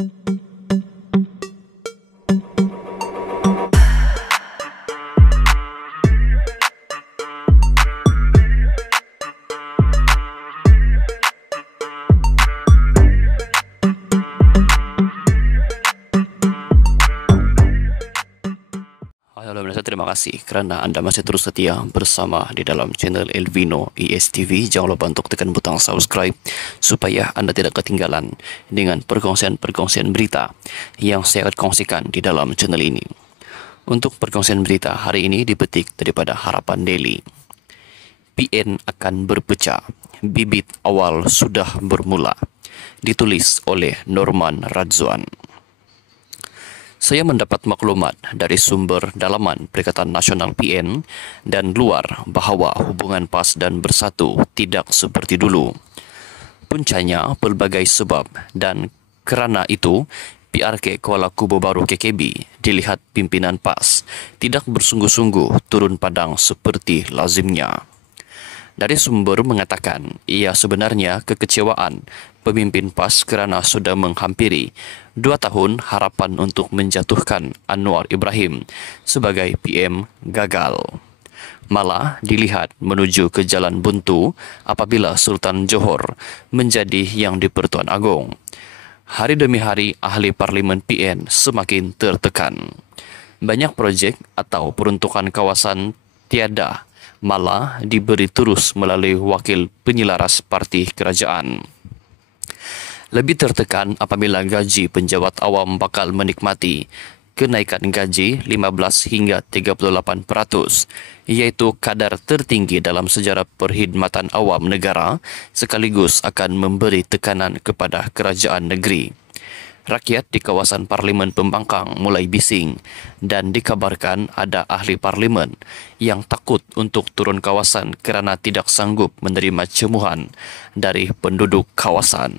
Halo pemirsa, terima kasih kerana Anda masih terus setia bersama di dalam channel Elvino ESTV. Jangan lupa untuk tekan butang subscribe supaya Anda tidak ketinggalan dengan perkongsian-perkongsian berita yang saya akan kongsikan di dalam channel ini. Untuk perkongsian berita hari ini dipetik daripada Harapan Daily. PN akan berpecah, bibit awal sudah bermula. Ditulis oleh Norman Radzwan. Saya mendapat maklumat dari sumber dalaman Perikatan Nasional PN dan luar bahawa hubungan PAS dan Bersatu tidak seperti dulu. Puncanya pelbagai sebab dan kerana itu PRK Kuala Kubu Baru KKB dilihat pimpinan PAS tidak bersungguh-sungguh turun padang seperti lazimnya. Dari sumber mengatakan ia sebenarnya kekecewaan pemimpin PAS kerana sudah menghampiri 2 tahun harapan untuk menjatuhkan Anwar Ibrahim sebagai PM gagal. Malah dilihat menuju ke jalan buntu apabila Sultan Johor menjadi yang di-Pertuan Agong. Hari demi hari ahli Parlimen PN semakin tertekan. Banyak projek atau peruntukan kawasan tiada, malah diberi terus melalui wakil penyelaras parti kerajaan. Lebih tertekan apabila gaji penjawat awam bakal menikmati kenaikan gaji 15 hingga 38%, iaitu kadar tertinggi dalam sejarah perkhidmatan awam negara, sekaligus akan memberi tekanan kepada kerajaan negeri. Rakyat di kawasan Parlimen Pembangkang mulai bising dan dikabarkan ada ahli parlimen yang takut untuk turun kawasan kerana tidak sanggup menerima cemuhan dari penduduk kawasan.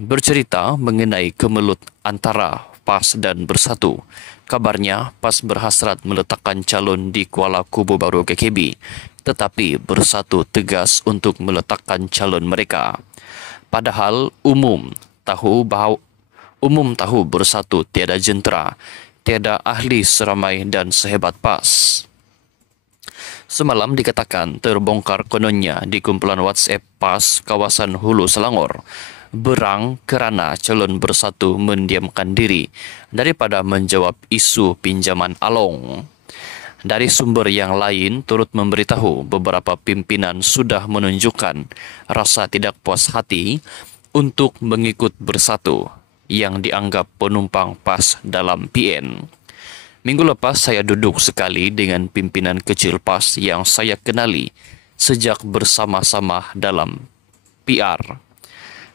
Bercerita mengenai kemelut antara PAS dan Bersatu, kabarnya PAS berhasrat meletakkan calon di Kuala Kubu Baru KKB, tetapi Bersatu tegas untuk meletakkan calon mereka. Padahal umum tahu Bersatu tiada jentera, tiada ahli seramai dan sehebat PAS. Semalam dikatakan terbongkar kononnya di kumpulan WhatsApp PAS kawasan Hulu Selangor, berang kerana calon Bersatu mendiamkan diri daripada menjawab isu pinjaman Along. Dari sumber yang lain turut memberitahu beberapa pimpinan sudah menunjukkan rasa tidak puas hati untuk mengikut Bersatu yang dianggap penumpang PAS dalam PN. Minggu lepas saya duduk sekali dengan pimpinan kecil PAS yang saya kenali sejak bersama-sama dalam PR.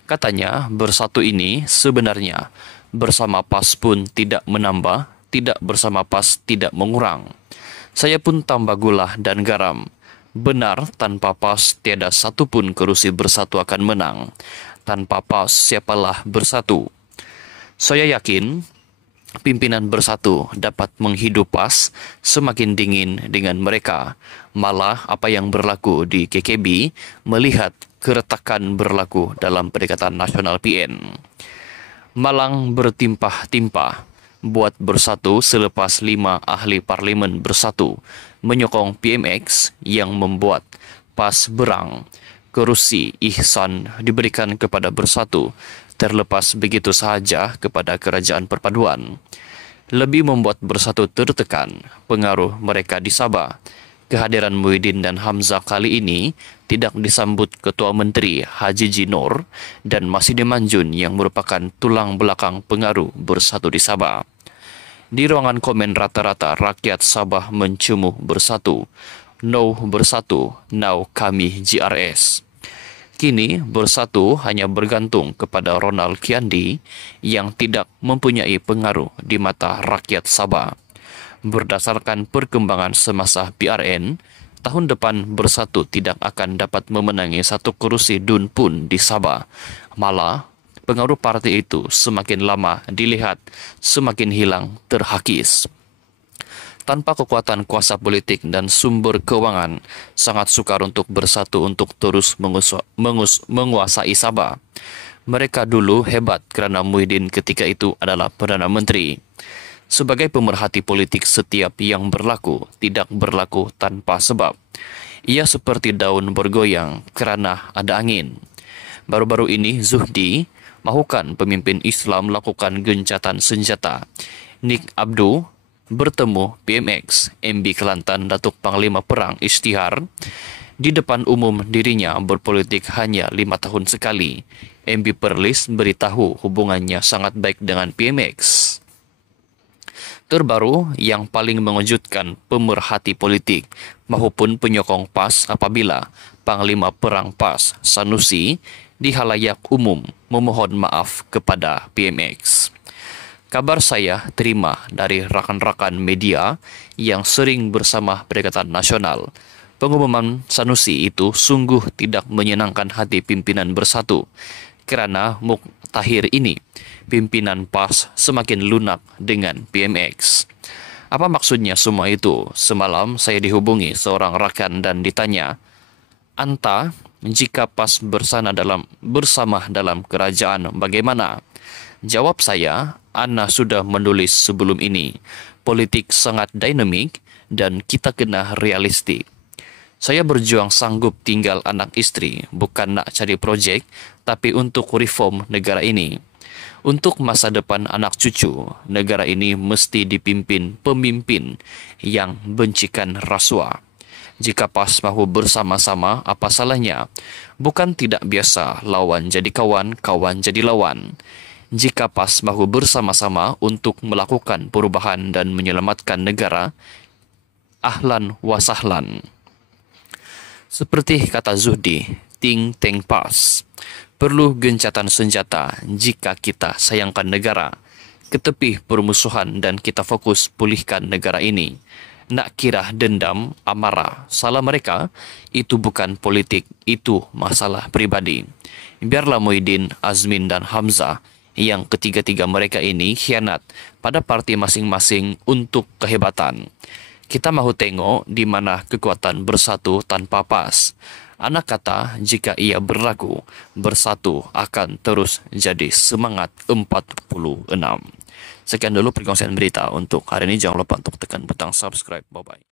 Katanya Bersatu ini sebenarnya bersama PAS pun tidak menambah, tidak bersama PAS tidak mengurang. Saya pun tambah gula dan garam. Benar, tanpa PAS tiada satu pun kerusi Bersatu akan menang. Tanpa PAS siapalah Bersatu? Saya yakin pimpinan Bersatu dapat menghidup PAS semakin dingin dengan mereka. Malah apa yang berlaku di KKB melihat keretakan berlaku dalam Perikatan Nasional PN. Malang bertimpah-timpah buat Bersatu selepas 5 ahli parlimen Bersatu menyokong PMX yang membuat PAS berang. Kerusi ihsan diberikan kepada Bersatu terlepas begitu sahaja kepada Kerajaan Perpaduan. Lebih membuat Bersatu tertekan pengaruh mereka di Sabah. Kehadiran Muhyiddin dan Hamzah kali ini tidak disambut Ketua Menteri Haji Jinor dan Masidi Manjun yang merupakan tulang belakang pengaruh Bersatu di Sabah. Di ruangan komen rata-rata rakyat Sabah mencumuh Bersatu. No Bersatu, now kami GRS. Kini Bersatu hanya bergantung kepada Ronald Kiandi yang tidak mempunyai pengaruh di mata rakyat Sabah. Berdasarkan perkembangan semasa PRN, tahun depan Bersatu tidak akan dapat memenangi satu kerusi DUN pun di Sabah. Malah, pengaruh parti itu semakin lama dilihat semakin hilang terhakis. Tanpa kekuatan kuasa politik dan sumber keuangan, sangat sukar untuk Bersatu untuk terus menguasai Sabah. Mereka dulu hebat kerana Muhyiddin ketika itu adalah Perdana Menteri. Sebagai pemerhati politik, setiap yang berlaku tidak berlaku tanpa sebab. Ia seperti daun bergoyang kerana ada angin. Baru-baru ini Zuhdi mahukan pemimpin Islam lakukan gencatan senjata. Nik Abdul bertemu PMX, MB Kelantan Datuk Panglima Perang Isytihar. Di depan umum dirinya berpolitik hanya 5 tahun sekali. MB Perlis beritahu hubungannya sangat baik dengan PMX. Terbaru yang paling mengejutkan pemerhati politik maupun penyokong PAS apabila Panglima Perang PAS Sanusi di halayak umum memohon maaf kepada PMX. Kabar saya terima dari rakan-rakan media yang sering bersama Perikatan Nasional. Pengumuman Sanusi itu sungguh tidak menyenangkan hati pimpinan Bersatu kerana muktakhir ini pimpinan PAS semakin lunak dengan PMX. Apa maksudnya semua itu? Semalam saya dihubungi seorang rakan dan ditanya, "Anta, jika PAS bersama dalam kerajaan bagaimana?" Jawab saya, "Ana sudah menulis sebelum ini. Politik sangat dinamik dan kita kena realistik. Saya berjuang sanggup tinggal anak isteri, bukan nak cari projek, tapi untuk reform negara ini. Untuk masa depan anak cucu, negara ini mesti dipimpin pemimpin yang bencikan rasuah. Jika PAS mahu bersama-sama, apa salahnya? Bukan tidak biasa lawan jadi kawan, kawan jadi lawan. Jika PAS mahu bersama-sama untuk melakukan perubahan dan menyelamatkan negara, ahlan wa sahlan." Seperti kata Zuhdi, ting teng PAS. Perlu gencatan senjata jika kita sayangkan negara. Ketepi permusuhan dan kita fokus pulihkan negara ini. Nak kira dendam, amarah, salah mereka, itu bukan politik, itu masalah pribadi. Biarlah Muhyiddin, Azmin dan Hamzah, yang ketiga-tiga mereka ini khianat pada parti masing-masing untuk kehebatan. Kita mahu tengok di mana kekuatan Bersatu tanpa PAS. Anak kata jika ia berlaku, Bersatu akan terus jadi semangat 46. Sekian dulu perkongsian berita untuk hari ini. Jangan lupa untuk tekan butang subscribe. Bye-bye.